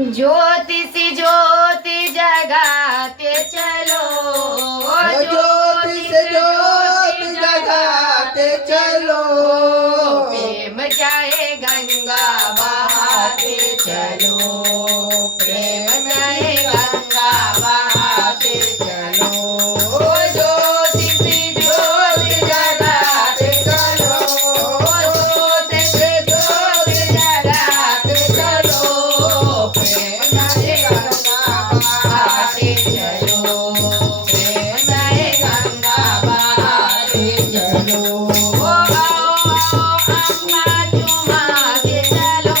ज्योति सी ज्योति जगाते चलो, ज्योति से ज्योति जगाते चलो, प्रेम जाए गंगा बहाते चलो, प्रेम जाए गंगा बहाते चलो। ज्योति से ज्योति जगाते चलो, ज्योति से ज्योति जगाते चलो, प्रेम जाए गंगा बहाते चलो, प्रेम जाए गंगा बहाते चलो। अम्मा चुमाते चलो,